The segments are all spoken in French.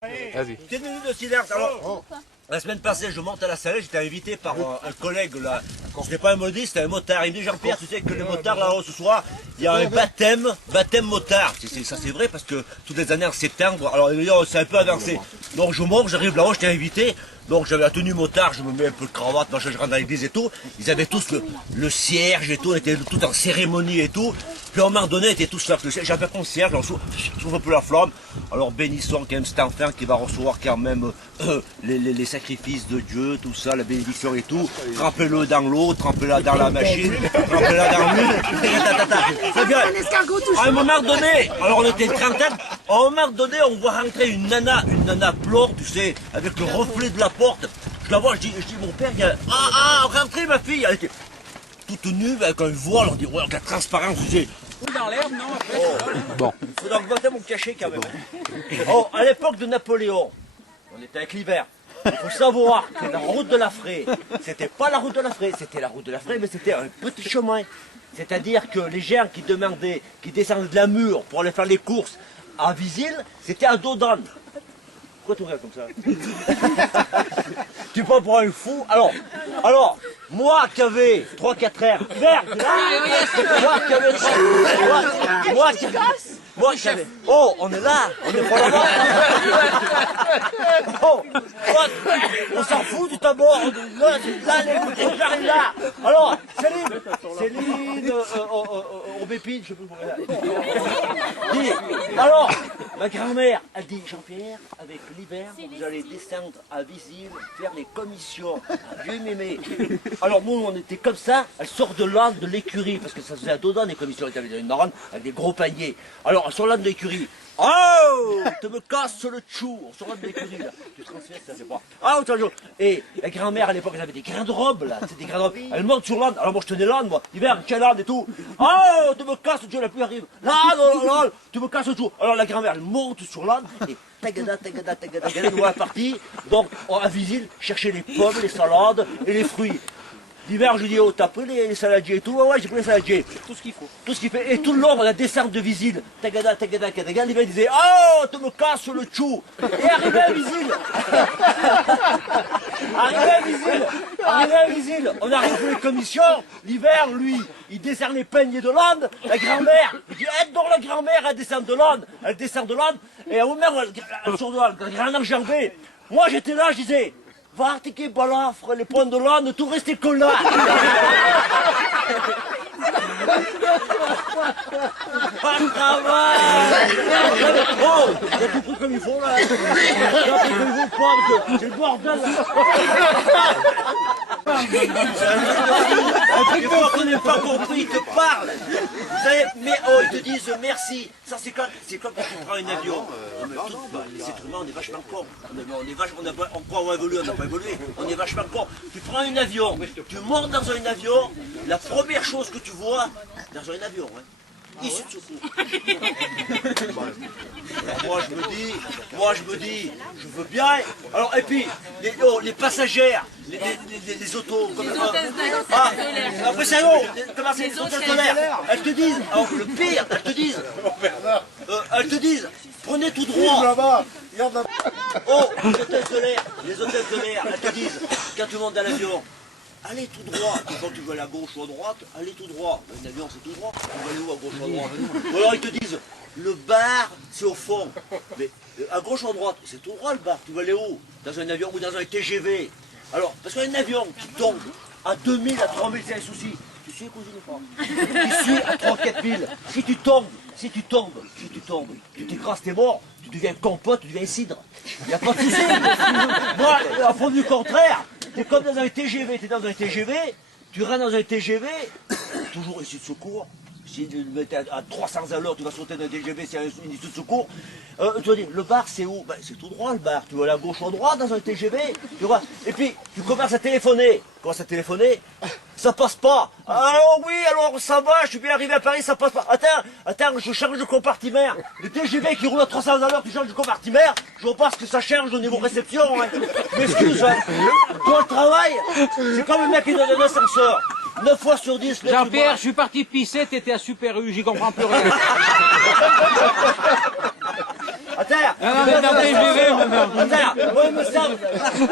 Vas-y. T'es venu de Silence. Alors, la semaine passée, je monte à la salle, j'étais invité par un collègue là. Ce n'est pas un modiste, c'était un motard. Il me dit Jean-Pierre, tu sais que les motards là-haut ce soir, il y a un baptême motard. Ça c'est vrai parce que toutes les années en septembre, alors c'est un peu avancé. Donc je monte, j'arrive là-haut, j'étais invité. Donc j'avais la tenue motard, je me mets un peu de cravate, machin, je rentre dans l'église et tout. Ils avaient tous le cierge et tout, on était tout en cérémonie et tout. Puis à un moment donné, ils étaient tous là. J'avais mon cierge, on s'ouvre un peu la flamme. Alors bénissons quand même cet enfant qui va recevoir quand même les sacrifices de Dieu, tout ça, la bénédiction et tout. Trempez-le dans l'eau, trempez-le dans la machine, trempez-le dans l'huile. C'est bien. À un moment donné, alors on était une trentaine, à un moment donné, on voit rentrer une nana blonde, tu sais, avec le reflet de la porte. Je la vois, je dis mon père, il y a... rentrez ma fille. Elle était toute nue, avec un voile, on dit, ouais, avec la transparence, tu sais. Dans l'herbe, non après, Bon. Il faudra augmenter mon cachet quand même. Oh, à l'époque de Napoléon, on était avec l'hiver. Il faut savoir que la route de la Fraie, c'était pas la route de la Fraie, c'était la route de la Fraie, mais c'était un petit chemin. C'est-à-dire que les gens qui descendaient de la Mure pour aller faire les courses à Visil, c'était à dos d'âne. Pourquoi tu regardes comme ça? Tu prends pour un fou? Alors, moi qui avais 3-4 heures, moi qui avais... Oh, on est là, on est pas là-bas. Oh, on s'en fout du tabord. Là, j'arrive là. Alors, Céline, Aubépine, je sais plus comment elle dit. Alors, ma grand-mère, elle dit, Jean-Pierre, avec l'hiver, vous allez descendre à Visil, faire les commissions à Vieux-Mémé. Alors, nous, on était comme ça, elle sort de l'âne de l'écurie, parce que ça faisait à dos d'âne, les commissions, elle avait une âne avec des gros paniers. Alors, sur l'âne de l'écurie, oh, tu me casses le tchou, sur l'âne de l'écurie, là. Tu transfères, ça fait pas. Ah, et la grand-mère, à l'époque, elle avait des grains de robe, là, c'est des grains de robe. Elle monte sur l'âne, alors moi, je tenais l'âne, moi, hiver, quel âne et tout. Oh, tu me casses le tchou, la pluie arrive. Là, tu me casses le tchou. Alors, la grand-mère, elle monte sur l'âne, et tagada, nous voilà partis. Donc, à Visil, chercher les pommes, les salades et les fruits. L'hiver, je dis, oh, t'as pris les saladiers et tout? Ouais, j'ai pris les saladiers. tout ce qu'il faut. Tout ce qu'il fait. Et tout le long, on a descente de Visil. Tagada. L'hiver, il disait, oh, tu me casses le tchou. Et arrivé à Visil, on a refait les commissions. L'hiver, lui, il descend les peignes de l'âne. La grand-mère, il dit, aide donc la grand-mère à descendre de l'âne. Elle descend de l'âne. Et à un moment, elle sort de l'âne, elle a rien enjambé. Moi, j'étais là, je disais, va artiquer balafre, les points de l'âne, tout restait que là. Pas de travail. Oh, il y a tout pris comme il faut là. Il y a tout comme il faut pas, parce que c'est le bordel là. Un truc qu'on n'a pas compris, il te parle. Vous savez, mais oh, ils te disent merci. Ça c'est quand tu prends un avion. Les êtres humains, on est vachement cons. On a évolué, on n'a pas évolué. On est vachement cons. Tu prends un avion, tu montes dans un avion, la première chose que tu vois dans un avion, issue de secours. Alors moi je me dis, je veux bien. Alors et puis les passagères, les autos, comme ça. Après c'est comment c'est les hôtesses de l'air. Elles te disent, alors le pire, elles te disent, prenez tout droit. Oh, les hôtesses de l'air, elles te disent, quand tu montes dans l'avion, allez tout droit. Quand tu veux aller à gauche ou à droite, allez tout droit. Un avion c'est tout droit. Tu veux aller où, à gauche ou à droite? Ou alors ils te disent, le bar c'est au fond. Mais à gauche ou à droite, c'est tout droit le bar. Tu veux aller où? Dans un avion ou dans un TGV? Alors, parce qu'un avion qui tombe à 2000, à 3000, c'est un souci. Tu sais cousine ou pas? Tu suis à 3-4 000. Si tu tombes, tu t'écrases, t'es mort. Tu deviens compote, tu deviens cidre. Il n'y a pas de souci. Moi, à fond du contraire, t'es comme dans un TGV, tu rentres dans un TGV, toujours issue de secours. Si tu es à 300 à l'heure, tu vas sauter d'un TGV, c'est une issue de secours. Tu vas dire, le bar c'est où? Ben, c'est tout droit le bar. Tu vas aller à gauche ou à droite dans un TGV, tu vois. Et puis, tu commences à téléphoner. Ça passe pas. Alors oui, alors ça va, je suis bien arrivé à Paris, ça passe pas. Attends, je change de compartiment. Le TGV qui roule à 300 à l'heure, tu changes de compartiment. Je vois pas ce que ça change au niveau réception. Je m'excuse, Toi, le travail, c'est comme le mec qui donne un ascenseur. 9 fois sur 10. Jean-Pierre, je suis parti pisser, t'étais à Super U, j'y comprends plus rien. terre. Non, mais attendez, je vais maintenant. Terre. Moi, il me semble.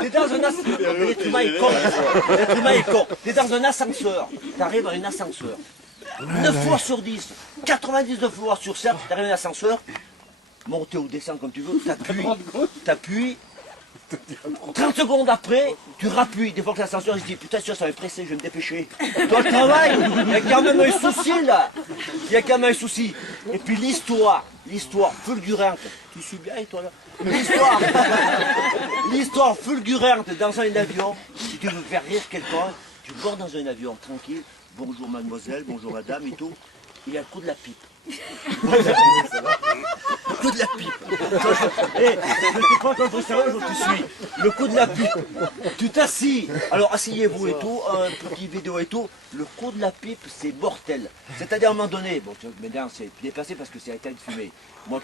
T'es dans un ascenseur. L'être humain est con. L'être humain est con. T'es dans un ascenseur. T'arrives dans un ascenseur. 9 fois sur 10, 99 fois sur 7, t'arrives dans un ascenseur. Monter ou descendre comme tu veux, t'appuies, 30 secondes après, tu rappuies. Des fois que l'ascenseur il se dit putain sûr ça va me presser, je vais me dépêcher. Toi le travail, il y a quand même un souci là. Il y a quand même un souci. Et puis l'histoire fulgurante. Tu suis bien toi là. L'histoire fulgurante dans un avion. Si tu veux faire rire quelqu'un, tu montes dans un avion tranquille. Bonjour mademoiselle, bonjour madame et tout. Il y a le coup de la pipe. Le coup de la pipe. Je te crois qu'on faut savoir, je te suis. Le coup de la pipe. Tu t'assis. Alors asseyez-vous et tout, un petit vidéo et tout. Le coup de la pipe, c'est mortel. C'est-à-dire à un moment donné, bon, maintenant c'est dépassé parce que c'est un tas de fumée. Moi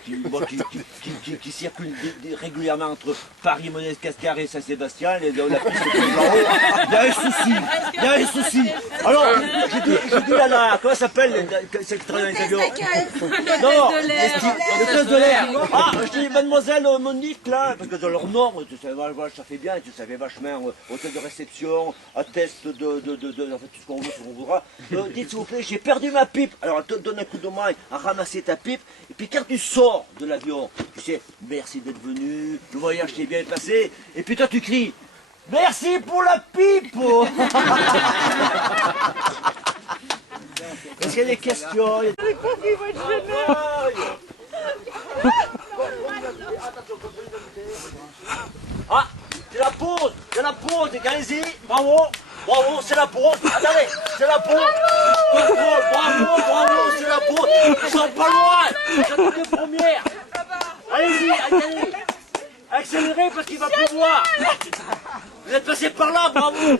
qui circule régulièrement entre Paris, Monnaie, Cascar et Saint-Sébastien, la piste de là-haut, il y a un souci. Il y a un souci. Alors, j'ai dit là, comment ça s'appelle celle qui travaille dans les avions? Non, l'hôtesse de l'air. Ah, je dis, mademoiselle Monique, là, parce que dans leur nom, tu savais, voilà, ça fait bien, tu savais vachement, hôtel de réception, un test en fait, tout ce qu'on veut, ce qu'on voudra. Dites, s'il vous plaît, j'ai perdu ma pipe. Alors, elle te donne un coup de main à ramasser ta pipe, et puis quand tu sors de l'avion, tu sais, merci d'être venu, le voyage s'est bien passé, et puis toi, tu cries, merci pour la pipe. Est-ce qu'il y a des questions? Ah, c'est la pause, allez-y, bravo, c'est la pause, attendez, c'est la pause, bravo, c'est la pause, ils sont pas loin, c'est les premières, allez-y, accélérez parce qu'il va pleuvoir, vous êtes passé par là, bravo.